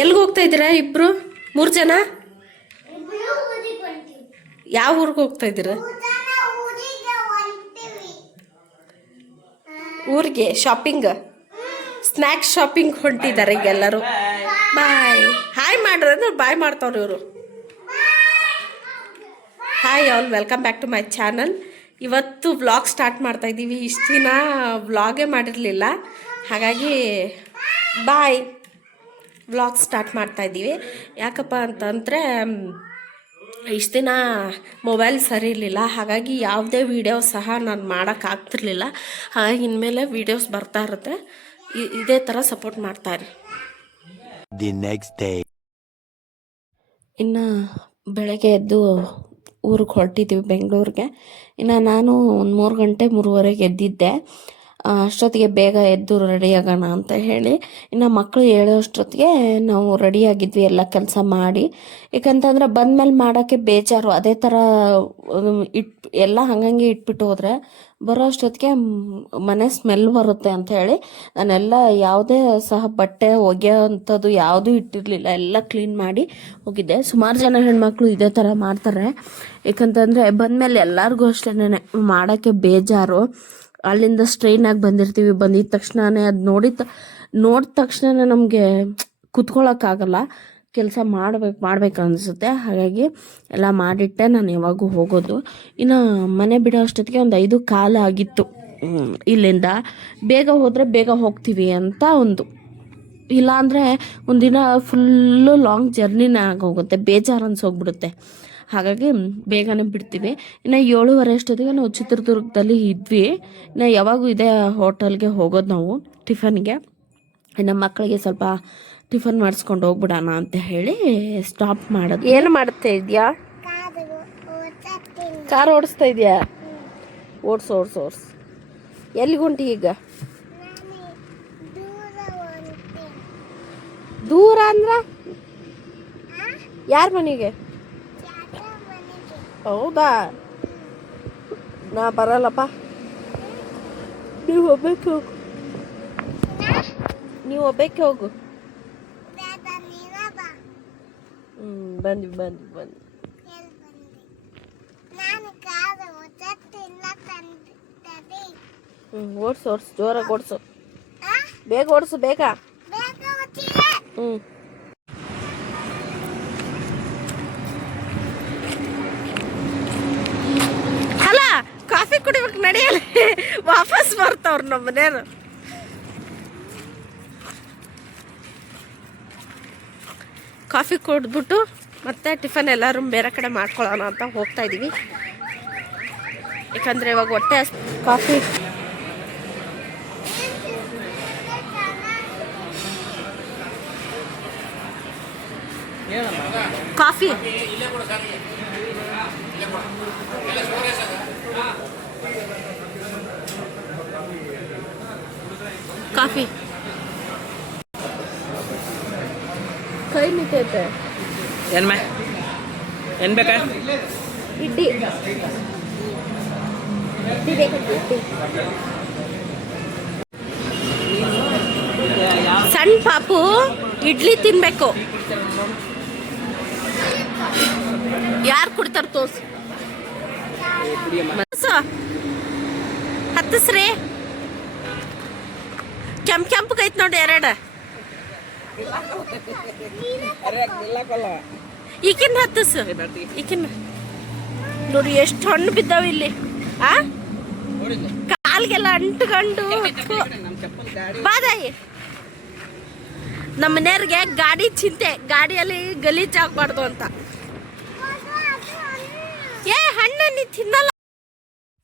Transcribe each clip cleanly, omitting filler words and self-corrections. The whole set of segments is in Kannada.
ಎಲ್ಲಿಗೆ ಹೋಗ್ತಾ ಇದ್ದೀರಾ ಇಬ್ರು 3 ಜನ? ಯಾವ ಊರಿಗೆ ಹೋಗ್ತಾ ಇದ್ದೀರಾ? ಊರಿಗೆ ಶಾಪಿಂಗ್, ಸ್ನ್ಯಾಕ್ಸ್ ಶಾಪಿಂಗ್ ಹೊಂಟಿದ್ದಾರೆ ಈಗ ಎಲ್ಲರೂ. ಬಾಯ್ ಹಾಯ್ ಮಾಡ್ರಿ ಅಂದ್ರೆ ಬಾಯ್ ಮಾಡ್ತಾವ್ರಿ ಇವರು. Hi all, welcome back to my channel. ಇವತ್ತು ವ್ಲಾಗ್ ಸ್ಟಾರ್ಟ್ ಮಾಡ್ತಾ ಇದ್ದೀವಿ. ಇಷ್ಟು ದಿನ ವ್ಲಾಗೇ ಮಾಡಿರಲಿಲ್ಲ, ಹಾಗಾಗಿ ಬಾಯ್ ವ್ಲಾಗ್ ಸ್ಟಾರ್ಟ್ ಮಾಡ್ತಾ ಇದ್ದೀವಿ. ಯಾಕಪ್ಪ ಅಂತಂದರೆ ಇಷ್ಟು ದಿನ ಮೊಬೈಲ್ ಸರಿ ಇರಲಿಲ್ಲ, ಹಾಗಾಗಿ ಯಾವುದೇ ವೀಡಿಯೋ ಸಹ ನಾನು ಮಾಡೋಕ್ಕಾಗ್ತಿರ್ಲಿಲ್ಲ. ಹಾಗಾಗಿ ಇನ್ಮೇಲೆ ವೀಡಿಯೋಸ್ ಬರ್ತಾ ಇರುತ್ತೆ, ಇದೇ ಥರ ಸಪೋರ್ಟ್ ಮಾಡ್ತಾಯಿರಿ. ಇನ್ನು ಬೆಳಗ್ಗೆ ಎದ್ದು ಊರಿಗೆ ಹೊರಟಿದ್ದೀವಿ ಬೆಂಗಳೂರಿಗೆ. ಇನ್ನು ನಾನು ಒಂದು 3 ಗಂಟೆ 3:30ಗೆ ಎದ್ದಿದ್ದೆ. ಅಷ್ಟೊತ್ತಿಗೆ ಬೇಗ ಎದ್ದು ರೆಡಿ ಆಗೋಣ ಅಂತ ಹೇಳಿ, ಇನ್ನು ಮಕ್ಕಳು ಹೇಳೋಷ್ಟೊತ್ತಿಗೆ ನಾವು ರೆಡಿಯಾಗಿದ್ವಿ ಎಲ್ಲ ಕೆಲಸ ಮಾಡಿ. ಯಾಕಂತಂದರೆ ಬಂದಮೇಲೆ ಮಾಡೋಕ್ಕೆ ಬೇಜಾರು. ಅದೇ ಥರ ಎಲ್ಲ ಹಂಗಂಗೆ ಇಟ್ಬಿಟ್ಟು ಹೋದರೆ ಬರೋ ಅಷ್ಟೊತ್ತಿಗೆ ಮನೆ ಸ್ಮೆಲ್ ಬರುತ್ತೆ ಅಂತ ಹೇಳಿ ನಾನೆಲ್ಲ ಯಾವುದೇ ಸಹ ಬಟ್ಟೆ ಒಗೆಯೋ ಅಂಥದ್ದು ಯಾವುದೂ ಇಟ್ಟಿರಲಿಲ್ಲ, ಎಲ್ಲ ಕ್ಲೀನ್ ಮಾಡಿ ಹೋಗಿದ್ದೆ. ಸುಮಾರು ಜನ ಹೆಣ್ಮಕ್ಳು ಇದೇ ಥರ ಮಾಡ್ತಾರೆ. ಯಾಕಂತಂದರೆ ಬಂದಮೇಲೆ ಎಲ್ಲರಿಗೂ ಅಷ್ಟೇ ಮಾಡೋಕ್ಕೆ ಬೇಜಾರು. ಅಲ್ಲಿಂದ ಸ್ಟ್ರೈನಾಗಿ ಬಂದಿರ್ತೀವಿ, ಬಂದಿದ್ದ ತಕ್ಷಣವೇ ಅದು ನೋಡಿದ ತಕ್ಷಣ ನಮಗೆ ಕುತ್ಕೊಳ್ಳೋಕ್ಕಾಗಲ್ಲ, ಕೆಲಸ ಮಾಡ್ಬೇಕು ಅನಿಸುತ್ತೆ. ಹಾಗಾಗಿ ಎಲ್ಲ ಮಾಡಿಟ್ಟೆ ನಾನು ಯಾವಾಗೂ ಹೋಗೋದು. ಇನ್ನು ಮನೆ ಬಿಡೋ ಅಷ್ಟೊತ್ತಿಗೆ ಒಂದು 5:15 ಆಗಿತ್ತು. ಇಲ್ಲಿಂದ ಬೇಗ ಹೋದರೆ ಬೇಗ ಹೋಗ್ತೀವಿ ಅಂತ ಒಂದು, ಇಲ್ಲಾಂದರೆ ಒಂದಿನ ಫುಲ್ಲು ಲಾಂಗ್ ಜರ್ನಿನೇ ಆಗೋಗುತ್ತೆ, ಬೇಜಾರು ಅನ್ಸೋಗ್ಬಿಡುತ್ತೆ. ಹಾಗಾಗಿ ಬೇಗನೆ ಬಿಡ್ತೀವಿ. ಇನ್ನು 7:30 ಅಷ್ಟೊತ್ತಿಗೆ ನಾವು ಚಿತ್ರದುರ್ಗದಲ್ಲಿ ಇದ್ವಿ. ಇನ್ನು ಯಾವಾಗೂ ಇದೇ ಹೋಟೆಲ್ಗೆ ಹೋಗೋದು ನಾವು ಟಿಫನ್ಗೆ. ಇನ್ನು ಮಕ್ಕಳಿಗೆ ಸ್ವಲ್ಪ ಟಿಫನ್ ಮಾಡಿಸ್ಕೊಂಡು ಹೋಗ್ಬಿಡೋಣ ಅಂತ ಹೇಳಿ ಸ್ಟಾಪ್ ಮಾಡೋದು. ಏನು ಮಾಡ್ತಾ ಇದೆಯಾ? ಕಾರ್ ಓಡಿಸ್ತಾ ಇದೆಯಾ? ಓಡ್ಸು. ಎಲ್ಲಿಗೆ ಹೊಂಟಿ ಈಗ? ದೂರ ಅಂದ್ರೆ ಯಾರ ಮನೆಗೆ? ಹೌದಾ, ನಾ ಬರಲ್ಲಪ್ಪ, ನೀವು ಒಬ್ಬಕ್ಕೆ ಹೋಗು. ಬಂದ್ವಿ. ಓಡ್ಸು ಜೋರಾಗಿ ಓಡಿಸು, ಬೇಗ ಓಡಿಸು, ಬೇಗ. ಅಲ್ಲ, ಕಾಫಿ ಕುಡಿಬೇಕು, ನಡೆಯಲ್ಲ, ವಾಪಸ್ ಬರ್ತಾವ್ರು ನಮ್ಮ ಮನೆಯವರು. ಕಾಫಿ ಕುಡಿದ್ಬಿಟ್ಟು ಮತ್ತೆ ಟಿಫನ್ ಎಲ್ಲರೂ ಬೇರೆ ಕಡೆ ಮಾಡ್ಕೊಳ್ಳೋಣ ಅಂತ ಹೋಗ್ತಾ ಇದ್ದೀವಿ. ಯಾಕಂದರೆ ಇವಾಗ ಹೊಟ್ಟೆ ಕಾಫಿ ಕೈ ನಿಂತೈತೆ. ಏನು ಬೇಕಾ? ಇಡ್ಲಿ ಸಣ್ಣ ಪಾಪು ಇಡ್ಲಿ ತಿನ್ಬೇಕು. ಯಾರು ಕುಡ್ತಾರ ತೋರ್ಸು, ಹತ್ತಿಸ್ರಿ. ಕೆಂಪಗೈತ್ ನೋಡಿ 2. ಈಕಿನ ಹತ್ತಿಸು, ಈಕಿನ ನೋಡಿ ಎಷ್ಟು ಹಣ್ಣು ಬಿದ್ದಾವ ಇಲ್ಲಿ. ಕಾಲ್ಗೆಲ್ಲ ಅಂಟುಕೊಂಡು ಬಾದಾಯಿ. ನಮ್ಮ ಮನೆಯವ್ರಿಗೆ ಗಾಡಿ ಚಿಂತೆ, ಗಾಡಿಯಲ್ಲಿ ಗಲೀಜ್ ಆಗ್ಬಾರ್ದು ಅಂತ. ಹಣ್ಣು ನೀ ತಿನ್ನಲ್ಲ.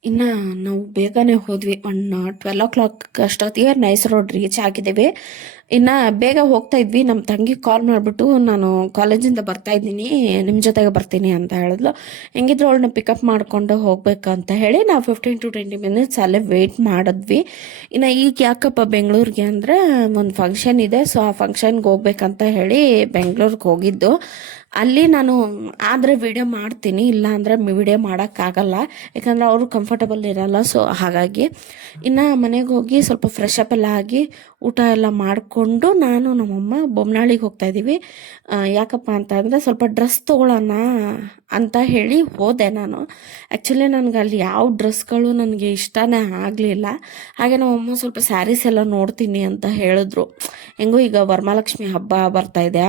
ಇನ್ನು ನಾವು ಬೇಗನೆ ಹೋದ್ವಿ. 12 o'clock ಅಷ್ಟೊತ್ತಿಗೆ ನೈಸ್ ರೋಡ್ ರೀಚ್ ಆಗಿದ್ದೀವಿ. ಇನ್ನು ಬೇಗ ಹೋಗ್ತಾ ಇದ್ವಿ. ನಮ್ಮ ತಂಗಿ ಕಾಲ್ ಮಾಡಿಬಿಟ್ಟು ನಾನು ಕಾಲೇಜಿಂದ ಬರ್ತಾ ಇದ್ದೀನಿ, ನಿಮ್ಮ ಜೊತೆಗೆ ಬರ್ತೀನಿ ಅಂತ ಹೇಳಿದ್ಲು. ಹೆಂಗಿದ್ರು ಅವಳನ್ನ ಪಿಕಪ್ ಮಾಡಿಕೊಂಡು ಹೋಗ್ಬೇಕಂತ ಹೇಳಿ ನಾವು 15 to 20 minutes ಅಲ್ಲೇ ವೆಯ್ಟ್ ಮಾಡಿದ್ವಿ. ಇನ್ನು ಈಗ ಯಾಕಪ್ಪ ಬೆಂಗಳೂರಿಗೆ ಅಂದರೆ ಒಂದು ಫಂಕ್ಷನ್ ಇದೆ, ಸೊ ಆ ಫಂಕ್ಷನ್ಗೆ ಹೋಗ್ಬೇಕಂತ ಹೇಳಿ ಬೆಂಗಳೂರಿಗೆ ಹೋಗಿದ್ದು. ಅಲ್ಲಿ ನಾನು ಆದರೆ ವಿಡಿಯೋ ಮಾಡ್ತೀನಿ, ಇಲ್ಲ ಅಂದರೆ ವಿಡಿಯೋ ಮಾಡೋಕ್ಕಾಗಲ್ಲ, ಯಾಕಂದರೆ ಅವರು ಕಂಫರ್ಟಬಲ್ ಇರಲ್ಲ. ಸೊ ಹಾಗಾಗಿ ಇನ್ನು ಮನೆಗೆ ಹೋಗಿ ಸ್ವಲ್ಪ ಫ್ರೆಶ್ ಅಪ್ ಎಲ್ಲ ಆಗಿ ಊಟ ಎಲ್ಲ ಮಾಡಿಕೊಂಡು ನಾನು ನಮ್ಮಮ್ಮ ಬೊಮ್ಮನಹಳ್ಳಿಗೆ ಹೋಗ್ತಾಯಿದ್ದೀವಿ. ಯಾಕಪ್ಪ ಅಂತ ಅಂದರೆ ಸ್ವಲ್ಪ ಡ್ರೆಸ್ ತೊಗೊಳ್ಳೋಣ ಅಂತ ಹೇಳಿ ಹೋದೆ ನಾನು. ಆ್ಯಕ್ಚುಲಿ ನನಗೆ ಅಲ್ಲಿ ಯಾವ ಡ್ರೆಸ್ಗಳು ನನಗೆ ಇಷ್ಟನೇ ಆಗಲಿಲ್ಲ. ಹಾಗೆ ನಮ್ಮಮ್ಮ ಸ್ವಲ್ಪ ಸ್ಯಾರೀಸ್ ಎಲ್ಲ ನೋಡ್ತೀನಿ ಅಂತ ಹೇಳಿದ್ರು. ಹೆಂಗೂ ಈಗ ವರಮಹಾಲಕ್ಷ್ಮಿ ಹಬ್ಬ ಬರ್ತಾಯಿದೆ,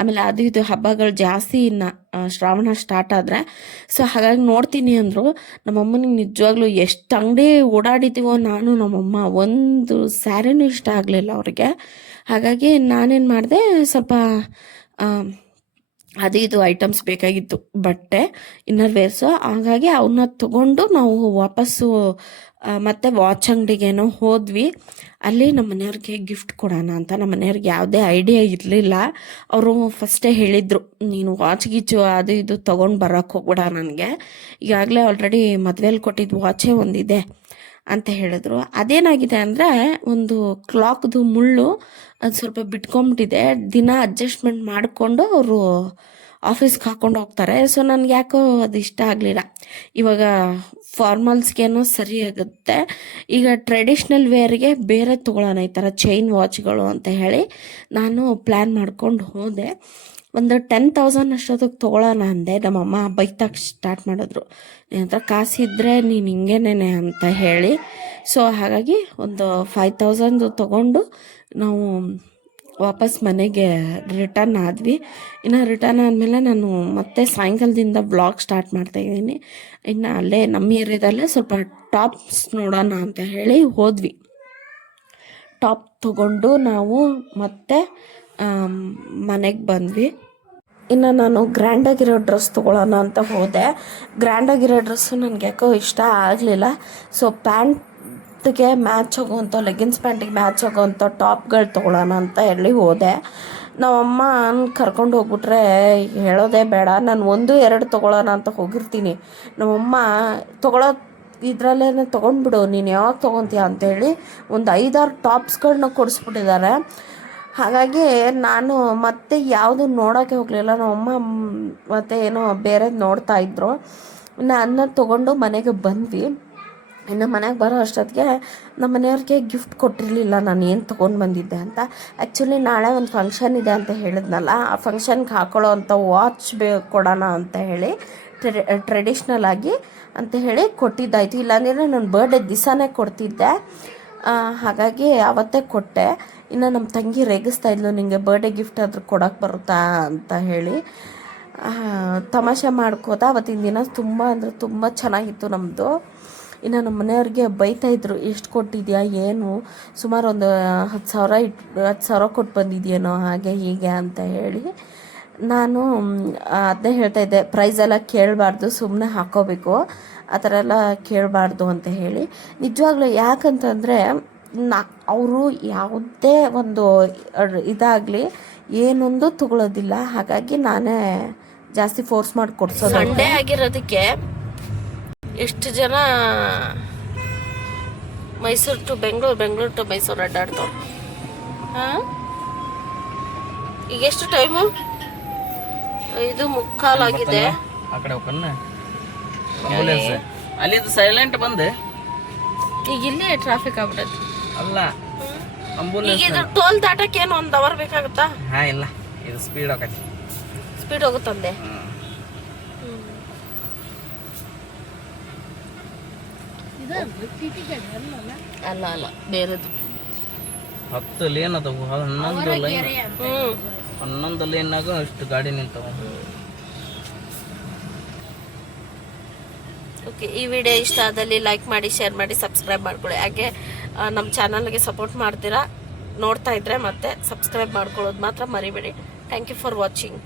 ಆಮೇಲೆ ಅದು ಇದು ಹಬ್ಬಗಳು ಜಾಸ್ತಿ ಇನ್ನು ಶ್ರಾವಣ ಸ್ಟಾರ್ಟ್ ಆದರೆ. ಸೊ ಹಾಗಾಗಿ ನೋಡ್ತೀನಿ ಅಂದರು. ನಮ್ಮಮ್ಮನಿಗೆ ನಿಜವಾಗ್ಲೂ ಎಷ್ಟು ಅಂಗಡಿ ಓಡಾಡಿದ್ದೀವೋ ನಾನು ನಮ್ಮಮ್ಮ, ಒಂದು ಸ್ಯಾರಿನೂ ಇಷ್ಟ ಆಗಲಿಲ್ಲ ಅವ್ರಿಗೆ. ಹಾಗಾಗಿ ನಾನೇನು ಮಾಡಿದೆ, ಸ್ವಲ್ಪ ಅದು ಇದು ಐಟಮ್ಸ್ ಬೇಕಾಗಿತ್ತು, ಬಟ್ಟೆ, ಇನ್ನರ್ ವೇರ್ಸು. ಹಾಗಾಗಿ ಅವನ್ನ ತೊಗೊಂಡು ನಾವು ವಾಪಸ್ಸು ಮತ್ತು ವಾಚ್ ಅಂಗಡಿಗೇನೋ ಹೋದ್ವಿ. ಅಲ್ಲಿ ನಮ್ಮ ಮನೆಯವ್ರಿಗೆ ಗಿಫ್ಟ್ ಕೊಡೋಣ ಅಂತ. ನಮ್ಮ ಮನೆಯವ್ರಿಗೆ ಯಾವುದೇ ಐಡಿಯಾ ಇರಲಿಲ್ಲ. ಅವರು ಫಸ್ಟೇ ಹೇಳಿದರು, ನೀನು ವಾಚ್ ಗೀಚು ಅದು ಇದು ತೊಗೊಂಡು ಬರೋಕ್ಕೆ ಹೋಗ್ಬೇಡ, ನನಗೆ ಈಗಾಗಲೇ ಆಲ್ರೆಡಿ ಮದುವೆಯಲ್ಲಿ ಕೊಟ್ಟಿದ್ದು ವಾಚೇ ಒಂದಿದೆ ಅಂತ ಹೇಳಿದ್ರು. ಅದೇನಾಗಿದೆ ಅಂದರೆ ಒಂದು ಕ್ಲಾಕ್ದು ಮುಳ್ಳು ಅದು ಸ್ವಲ್ಪ ಬಿಟ್ಕೊಂಬಿಟ್ಟಿದೆ. ದಿನ ಅಡ್ಜಸ್ಟ್ಮೆಂಟ್ ಮಾಡಿಕೊಂಡು ಅವರು ಆಫೀಸ್ಗೆ ಹಾಕ್ಕೊಂಡು ಹೋಗ್ತಾರೆ. ಸೊ ನನಗೆ ಯಾಕೋ ಅದು ಇಷ್ಟ ಆಗಲಿಲ್ಲ. ಇವಾಗ ಫಾರ್ಮಲ್ಸ್ಗೇನೋ ಸರಿ ಆಗುತ್ತೆ. ಈಗ ಟ್ರೆಡಿಷ್ನಲ್ ವೇರ್ಗೆ ಬೇರೆ ತೊಗೊಳ್ಳೋಣ, ಈ ಥರ ಚೈನ್ ವಾಚ್ಗಳು ಅಂತ ಹೇಳಿ ನಾನು ಪ್ಲ್ಯಾನ್ ಮಾಡ್ಕೊಂಡು ಹೋದೆ. ಒಂದು 10,000 ಅಷ್ಟೊತ್ತಿಗೆ ತೊಗೊಳ್ಳೋಣ ಅಂದೆ. ನಮ್ಮಮ್ಮ ಬೈತಾಗ ಸ್ಟಾರ್ಟ್ ಮಾಡಿದ್ರು, ನಿನ್ನ ಹತ್ರ ಕಾಸಿದ್ರೆ ನೀನು ಹಿಂಗೇನೇನೆ ಅಂತ ಹೇಳಿ. ಸೊ ಹಾಗಾಗಿ ಒಂದು 5,000 ತೊಗೊಂಡು ನಾವು ವಾಪಸ್ ಮನೆಗೆ ರಿಟರ್ನ್ ಆದ್ವಿ. ಇನ್ನು ರಿಟರ್ನ್ ಆದಮೇಲೆ ನಾನು ಮತ್ತೆ ಸಾಯಂಕಾಲದಿಂದ ವ್ಲಾಗ್ ಸ್ಟಾರ್ಟ್ ಮಾಡ್ತಾಯಿದ್ದೀನಿ. ಇನ್ನು ಅಲ್ಲೇ ನಮ್ಮ ಏರಿಯಾದಲ್ಲೇ ಸ್ವಲ್ಪ ಟಾಪ್ಸ್ ನೋಡೋಣ ಅಂತ ಹೇಳಿ ಹೋದ್ವಿ. ಟಾಪ್ ತೊಗೊಂಡು ನಾವು ಮತ್ತೆ ಮನೆಗೆ ಬಂದ್ವಿ. ಇನ್ನು ನಾನು ಗ್ರ್ಯಾಂಡಾಗಿರೋ ಡ್ರೆಸ್ ತೊಗೊಳ್ಳೋಣ ಅಂತ ಹೋದೆ. ಗ್ರ್ಯಾಂಡಾಗಿರೋ ಡ್ರೆಸ್ಸು ನನಗೆ ಯಾಕೋ ಇಷ್ಟ ಆಗಲಿಲ್ಲ. ಸೊ ಪ್ಯಾಂಟ್ಗೆ ಮ್ಯಾಚ್ ಆಗೋವಂಥ, ಲೆಗಿನ್ಸ್ ಪ್ಯಾಂಟಿಗೆ ಮ್ಯಾಚ್ ಆಗೋವಂಥ ಟಾಪ್ಗಳು ತೊಗೊಳ್ಳೋಣ ಅಂತ ಹೇಳಿ ಹೋದೆ. ನಮ್ಮಮ್ಮ ಕರ್ಕೊಂಡು ಹೋಗ್ಬಿಟ್ರೆ ಹೇಳೋದೇ ಬೇಡ, ನಾನು 1-2 ತೊಗೊಳ್ಳೋಣ ಅಂತ ಹೋಗಿರ್ತೀನಿ. ನಮ್ಮಮ್ಮ ತೊಗೊಳ್ಳೋ ಇದರಲ್ಲೇ ತೊಗೊಂಡ್ಬಿಡು, ನೀನು ಯಾವಾಗ ತೊಗೊತೀಯ ಅಂತೇಳಿ ಒಂದು 5-6 ಟಾಪ್ಸ್ಗಳನ್ನ ಕೊಡಿಸ್ಬಿಟ್ಟಿದ್ದಾರೆ. ಹಾಗಾಗಿ ನಾನು ಮತ್ತೆ ಯಾವುದು ನೋಡೋಕ್ಕೆ ಹೋಗಲಿಲ್ಲ. ನಮ್ಮಮ್ಮ ಮತ್ತೆ ಏನೋ ಬೇರೆದು ನೋಡ್ತಾಯಿದ್ರು. ಇನ್ನು ಅದನ್ನ ತೊಗೊಂಡು ಮನೆಗೆ ಬಂದ್ವಿ. ಇನ್ನು ಮನೆಗೆ ಬರೋ ಅಷ್ಟೊತ್ತಿಗೆ ನಮ್ಮ ಮನೆಯವ್ರಿಗೆ ಗಿಫ್ಟ್ ಕೊಟ್ಟಿರಲಿಲ್ಲ ನಾನು ಏನು ತೊಗೊಂಡು ಬಂದಿದ್ದೆ ಅಂತ. ಆ್ಯಕ್ಚುಲಿ ನಾಳೆ ಒಂದು ಫಂಕ್ಷನ್ ಇದೆ ಅಂತ ಹೇಳಿದ್ನಲ್ಲ, ಆ ಫಂಕ್ಷನ್ಗೆ ಹಾಕೊಳ್ಳೋ ಅಂಥ ವಾಚ್ ಕೊಡೋಣ ಅಂತ ಹೇಳಿ ಟ್ರೆಡಿಷ್ನಲ್ ಆಗಿ ಅಂತ ಹೇಳಿ ಕೊಟ್ಟಿದ್ದಾಯಿತು. ಇಲ್ಲಾಂದರೆ ನನ್ನ ಬರ್ಡೇ ದಿವಸನೇ ಕೊಡ್ತಿದ್ದೆ. ಹಾಗಾಗಿ ಅವತ್ತೇ ಕೊಟ್ಟೆ. ಇನ್ನು ನಮ್ಮ ತಂಗಿ ರೇಗಿಸ್ತಾ ಇದ್ಲು, ನಿಮಗೆ ಬರ್ಡೇ ಗಿಫ್ಟ್ ಆದರೂ ಕೊಡೋಕ್ಕೆ ಬರುತ್ತಾ ಅಂತ ಹೇಳಿ. ತಮಾಷೆ ಮಾಡ್ಕೋತಾ ಅವತ್ತಿನ ದಿನ ತುಂಬ ಅಂದರೆ ತುಂಬ ಚೆನ್ನಾಗಿತ್ತು ನಮ್ಮದು. ಇನ್ನು ನಮ್ಮ ಮನೆಯವ್ರಿಗೆ ಬೈತಾಯಿದ್ರು, ಎಷ್ಟು ಕೊಟ್ಟಿದ್ಯಾ ಏನು, ಸುಮಾರು ಒಂದು 10,000 ಕೊಟ್ಟು ಬಂದಿದ್ಯೇನೋ ಹಾಗೆ ಹೀಗೆ ಅಂತ ಹೇಳಿ. ನಾನು ಅದನ್ನೇ ಹೇಳ್ತಾಯಿದ್ದೆ, ಪ್ರೈಸೆಲ್ಲ ಕೇಳಬಾರ್ದು, ಸುಮ್ಮನೆ ಹಾಕ್ಕೋಬೇಕು, ಆ ಥರ ಎಲ್ಲ ಕೇಳಬಾರ್ದು ಅಂತ ಹೇಳಿ. ನಿಜವಾಗ್ಲೂ ಯಾಕಂತಂದರೆ ಅವರು ಯಾವುದೇ ಒಂದು ಇದಾಗಲಿ ಏನೊಂದು ತಗೊಳ್ಳೋದಿಲ್ಲ. ಹಾಗಾಗಿ ನಾನೇ ಜಾಸ್ತಿ ಫೋರ್ಸ್ ಮಾಡಿ ಕೊಡ್ಸೋದು. ಸಂಡೇ ಆಗಿರೋದಕ್ಕೆ ಎಷ್ಟು ಜನ ಮೈಸೂರು ಟು ಬೆಂಗಳೂರು, ಬೆಂಗಳೂರು ಟು ಮೈಸೂರು ಅಡ್ಡಾಡ್ತಾವ್ರು. ಹಾಂ, ಈಗ ಎಷ್ಟು ಟೈಮು? 5:45 ಆಗಿದೆ. ಆ ಕಡೆ ಹೋಗ್ಕನ್ನ ಅಲ್ಲಿ ಸೈಲೆಂಟ್ ಬಂದೆ. ಈಗ ಇಲ್ಲಿ ಟ್ರಾಫಿಕ್ ಆಗ್ಬಿಟ್ಟೈತಿ. ಅಲ್ಲ, ಆಂಬುಲೆನ್ಸ್. ಈಗ ಇದು ಟೋಲ್ ದಾಟಕ್ಕೆ ಏನು 1 ಅವರ್ ಬೇಕಾಗುತ್ತಾ? ಹಾ, ಇಲ್ಲ, ಇದು ಸ್ಪೀಡ್ ಹೋಗತ್ತೆ. ಸ್ಪೀಡ್ ಹೋಗುತ್ತಂದೆ. ಅಲ್ಲ ಅಲ್ಲ, ಬೇರೆದು 10 ಲೇನ್ ಅದಾವು, 11 ಲೈನ್. 11 ಲೇನ್ನಾಗ ಅಷ್ಟು ಗಾಡಿ ನಿಂತಾವ. ಓಕೆ, ಈ ವಿಡಿಯೋ ಇಷ್ಟ ಆದಲ್ಲಿ ಲೈಕ್ ಮಾಡಿ, ಶೇರ್ ಮಾಡಿ, ಸಬ್ಸ್ಕ್ರೈಬ್ ಮಾಡ್ಕೊಳ್ಳಿ. ಹಾಗೆ ನಮ್ಮ ಚಾನಲ್ಗೆ ಸಪೋರ್ಟ್ ಮಾಡ್ತೀರಾ ನೋಡ್ತಾ ಇದ್ರೆ ಮತ್ತೆ ಸಬ್ಸ್ಕ್ರೈಬ್ ಮಾಡ್ಕೊಳ್ಳೋದು ಮಾತ್ರ ಮರಿಬೇಡಿ. Thank you for watching.